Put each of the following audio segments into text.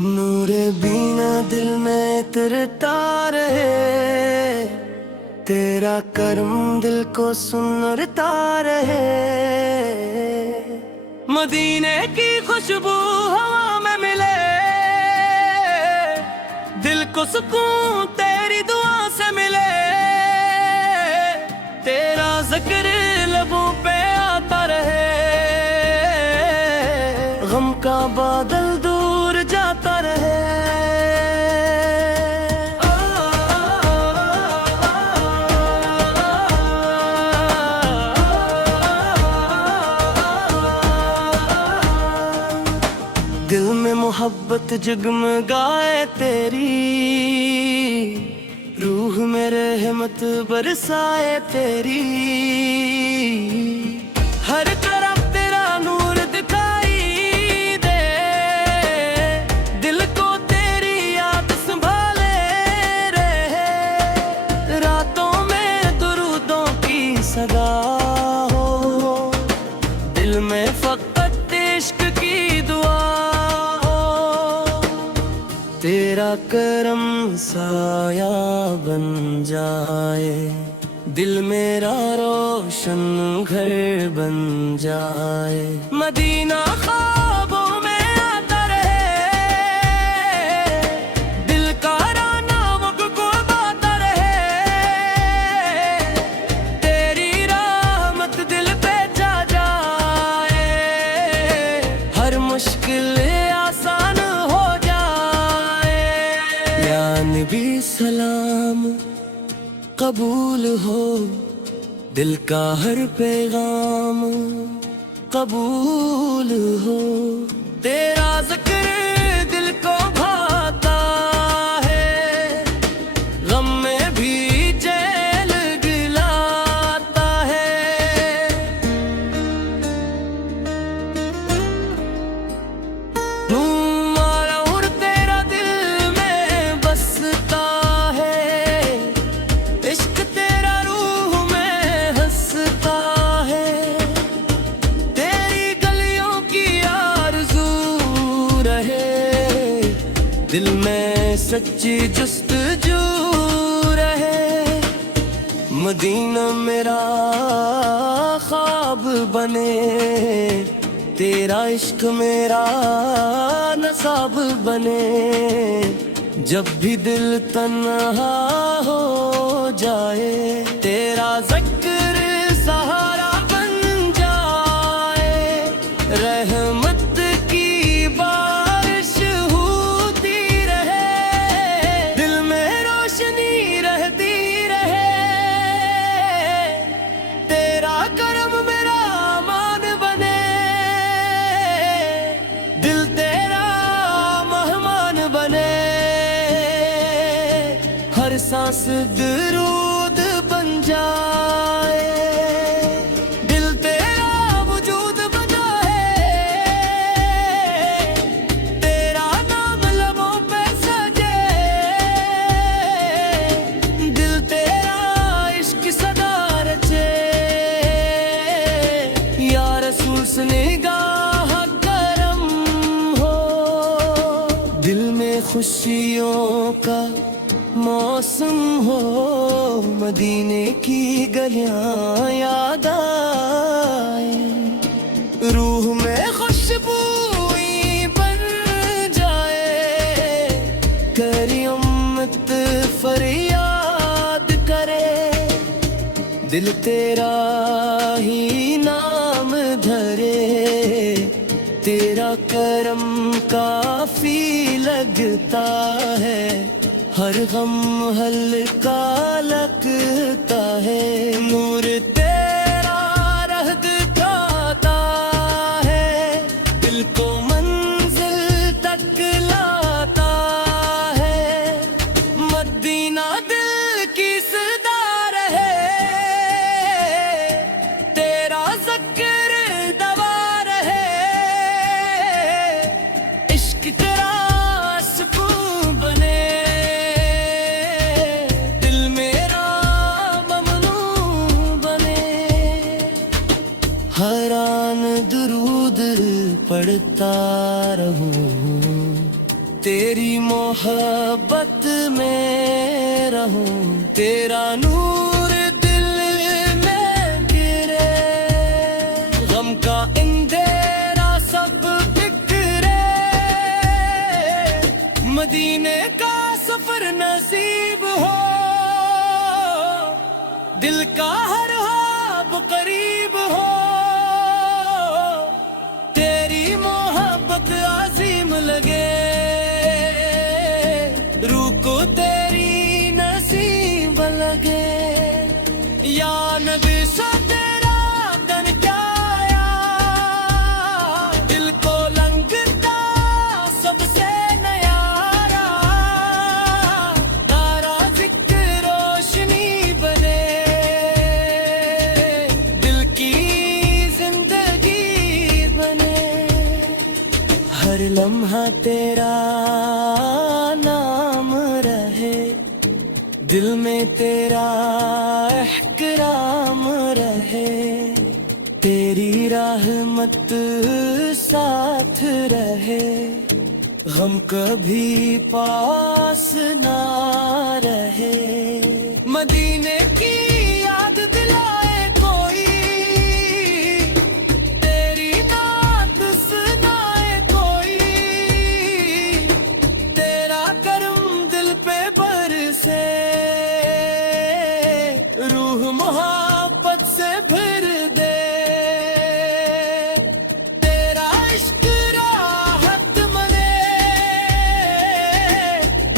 नूरे बिना दिल में इतरता रहे, तेरा करम दिल को सुनरता रहे। मदीने की खुशबू हवा में मिले, दिल को सुकून तेरी दुआ से मिले। तेरा जिक्र लबों पे आता रहे, गम का बादल दूर जाता रहे। दिल में मोहब्बत जगमगाए तेरी, रूह में रहमत बरसाए तेरी। हर तरफ तेरा नूर दिखाई दे, दिल को तेरी याद संभाले रहे। रातों में दुरूदों की सदा हो, दिल में फकत इश्क की दुआ। तेरा करम साया बन जाए, दिल मेरा रोशन घर बन जाए। मदीना ख्वाबों में आता रहे, दिल का राना वक्त को बाता रहे। तेरी रहमत दिल पे जा जाए, हर मुश्किल आसान हो जाए। या नबी सलाम कबूल हो, दिल का हर पैगाम कबूल हो। तेरा जिक्र दिल को भाता है, गम में भी चैन दिलाता है। और तेरा दिल में बसता है, इश्क तेरा रूह में हंसता है। तेरी गलियों की आरज़ू रहे, दिल में सच्ची जुस्तजू रहे। मदीना मेरा ख्वाब बने, तेरा इश्क मेरा नसाब बने। जब भी दिल तन्हा हो जाए, तेरा जिक्र सहारा बन जाए। रहमत की बारिश होती रहे, दिल में रोशनी रहती रहे। तेरा करम मेरा मान बने, दिल तेरा मेहमान बने। हर सांस दरूद बन जाए, दिल तेरा वजूद बना है। तेरा नाम लबों पे सजे, दिल तेरा इश्क सदा रचे। या रसूल से निगाह करम हो, दिल में खुशियों का मौसम हो। मदीने की गलियां याद आए, रूह में खुशबू बन जाए। करी उम्मत फरियाद करे, दिल तेरा ही नाम धरे। तेरा करम काफी लगता है, हर गम हल्का लगता है। नूर तेरा राह दिखाता है, दिल को मंजिल तक लाता है। मदीना दिल की सरदार है, तेरा जिक्र दवा रहे। इश्क तेरा सुकून बने, हरान दुरूद पढ़ता रहूं, तेरी मोहब्बत में रहूं, तेरा नूर दिल में गिरे, गम का अंधेरा सब बिखरे, मदीने का सफर नसीब हो, दिल का हर ख्वाब करीब हो, तेरी मोहब्बत अजीम लगे, रूह को तेरी नसीब लगे। या नबी सा तेरा तन जाया, दिल को लंघता सबसे न्यारा, तारा जिक्र रोशनी बने, दिल की जिंदगी बने। हर लम्हा तेरा नाम रहे, दिल में तेरा एहतराम रहे, तेरी रहमत साथ रहे, गम कभी पास ना रहे। मदीने की याद दिलाए कोई, तेरी नात सुनाए कोई, तेरा करम दिल पे बरसे, रूह मोहब्बत से भर दे, तेरा इश्क राहत मने,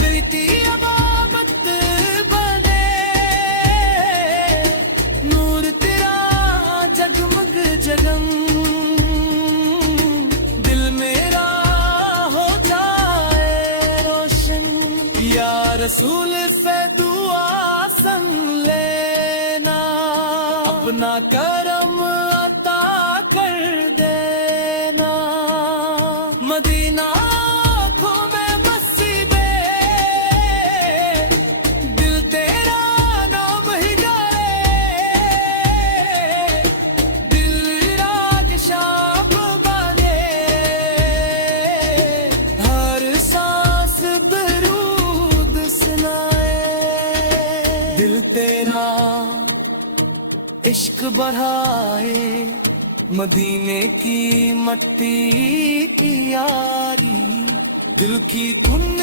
मिलती अमामत बने, नूर तेरा जगमग जगम, दिल मेरा हो जाए रोशन। या रसूल से दुआ सुन लेना, अपना करम अता कर देना, मदीना आँखों में मसीबे, दिल तेरा नाम ही गाए, दिल राज शाप बने, हर सांस दरूद सुनाए, दिल तेरा इश्क बढ़ाए, मदीने की मट्टी की यारी, दिल की धुन